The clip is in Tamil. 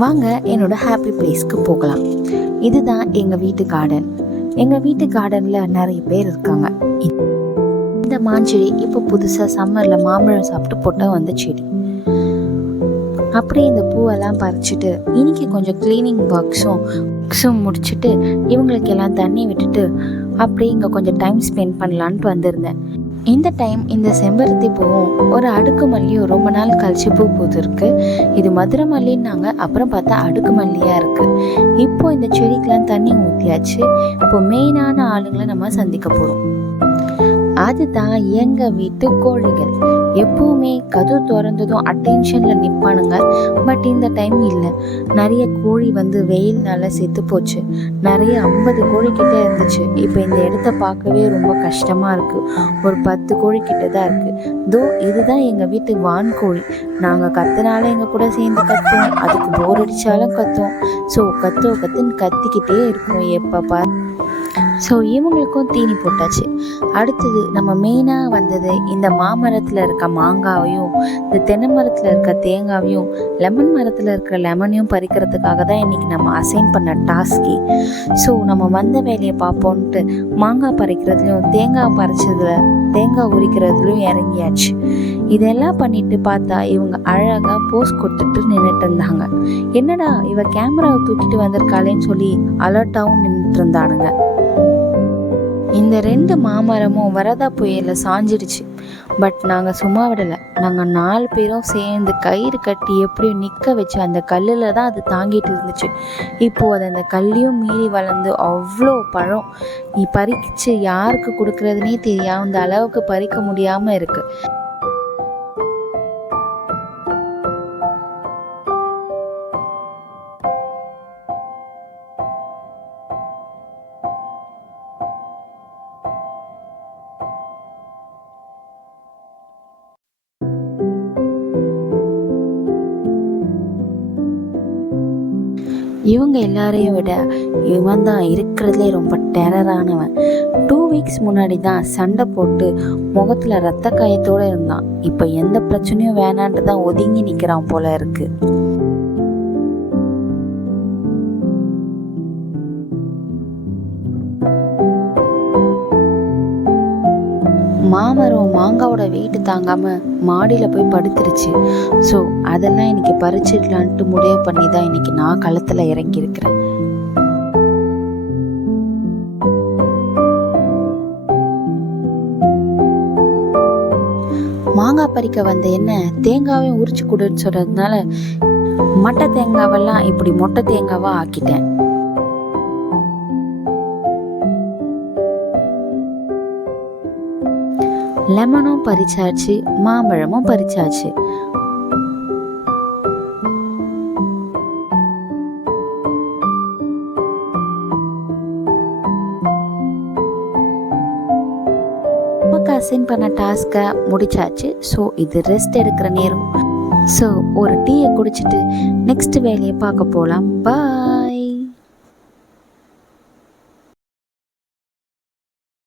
வாங்க என்னோட ஹாப்பி பிளேஸ்க்கு போகலாம். இதுதான் எங்கள் வீட்டு கார்டன். எங்கள் வீட்டு கார்டனில் நிறைய பேர் இருக்காங்க. இந்த மாஞ்செடி இப்போ புதுசாக சம்மரில் மாம்பழம் சாப்பிட்டு போட்ட வந்த செடி. அப்படியே இந்த பூவெல்லாம் பறிச்சுட்டு இன்னைக்கு கொஞ்சம் க்ளீனிங் ஒர்க்ஸும் முடிச்சுட்டு இவங்களுக்கெல்லாம் தண்ணி விட்டுட்டு அப்படியே இங்கே கொஞ்சம் டைம் ஸ்பெண்ட் பண்ணலான்ட்டு வந்திருந்தேன். இந்த டைம் இந்த செம்பருத்தி பூவும் ஒரு அடுக்கு மல்லியும் ரொம்ப நாள் கழிச்சு பூ பூத்துருக்கு. இது மதுரை மல்லின்னாங்க, அப்புறம் பார்த்தா அடுக்கு மல்லியாக இருக்குது. இப்போ இந்த செடிக்கெலாம் தண்ணி ஊற்றியாச்சு. இப்போ மெயினான ஆளுங்களை நம்ம சந்திக்க போகிறோம். அதுதான் எங்கள் வீட்டு கோழிகள். எப்பவுமே கதவு திறந்ததும் அட்டென்ஷனில் நிற்பானுங்க. பட் இந்த டைம் இல்லை. நிறைய கோழி வந்து வெயில்னால செத்து போச்சு. நிறைய 50 கோழிக்கிட்ட இருந்துச்சு. இப்போ இந்த இடத்த பார்க்கவே ரொம்ப கஷ்டமாக இருக்குது. ஒரு 10 கோழிக்கிட்ட தான் இருக்குது. இதுதான் எங்கள் வீட்டு வான்கோழி. நாங்கள் கத்துனால எங்கள் கூட சேர்ந்து கத்துவோம். அதுக்கு போர் அடித்தாலும் கத்துவோம். ஸோ கத்துன்னு கத்திக்கிட்டே இருக்கோம் எப்போ பாரு. ஸோ இவங்களுக்கும் தீனி போட்டாச்சு. அடுத்தது நம்ம மெயினாக வந்தது இந்த மாமரத்தில் இருக்க மாங்காவையும் இந்த தென்னை மரத்தில் இருக்க தேங்காவையும் லெமன் மரத்தில் இருக்க லெமனையும் பறிக்கிறதுக்காக தான் இன்றைக்கி நம்ம அசைன் பண்ண டாஸ்கே. ஸோ நம்ம வந்த வேலையை பார்ப்போன்ட்டு மாங்காய் பறிக்கிறதுலையும் தேங்காய் உரிக்கிறதுலையும் இறங்கியாச்சு. இதெல்லாம் பண்ணிட்டு பார்த்தா இவங்க அழகாக போஸ் கொடுத்துட்டு நின்றுட்டு இருந்தாங்க. என்னடா இவ கேமராவை தூக்கிட்டு வந்திருக்காளேன்னு சொல்லி அலர்ட்டாகவும் நின்றுட்டு இருந்தானுங்க. இந்த 2 மாமரமும் வரதா புயலில் சாஞ்சிடுச்சு. பட் நாங்கள் சும்மா விடலை. நாங்கள் 4 பேரும் சேர்ந்து கயிறு கட்டி எப்படியும் நிற்க வச்சு அந்த கல்லில் தான் அது தாங்கிட்டு இருந்துச்சு. இப்போது அது அந்த கல்லையும் மீறி வளர்ந்து அவ்வளோ பழம் பறிச்சு யாருக்கு கொடுக்குறதுனே தெரியாம அந்த அளவுக்கு பறிக்க முடியாமல் இருக்குது. இவங்க எல்லாரையும் விட இவன் தான் இருக்கிறதுலே ரொம்ப டெரரானவன். 2 வீக்ஸ் முன்னாடி தான் சண்டை போட்டு முகத்தில் ரத்த காயத்தோடு இருந்தான். இப்போ எந்த பிரச்சனையும் வேணான்ட்டு தான் ஒதுங்கி நிற்கிறான் போல இருக்கு. மாமரம் மாங்காவோட வெயிட்டு தாங்காமல் மாடியில் போய் படுத்துருச்சு. ஸோ அதெல்லாம் இன்னைக்கு பறிச்சிடலான்ட்டு முடிவு பண்ணி தான் இன்னைக்கு நான் களத்தில் இறங்கியிருக்கிறேன். மாங்காய் பறிக்க வந்த என்ன தேங்காவையும் உரிச்சு கொடுன்னு சொல்றதுனால மட்டை தேங்காவெல்லாம் இப்படி மொட்டை தேங்காவா ஆக்கிட்டேன். லெமனும் பறிச்சாச்சு, மாம்பழமும் பறிச்சாச்சு. அசைன் பண்ண டாஸ்கை முடிச்சாச்சு. ஸோ இது ரெஸ்ட் எடுக்கிற நேரம். ஸோ ஒரு டீயை குடிச்சிட்டு நெக்ஸ்ட் வேலையை பார்க்க போகலாம். பாய்.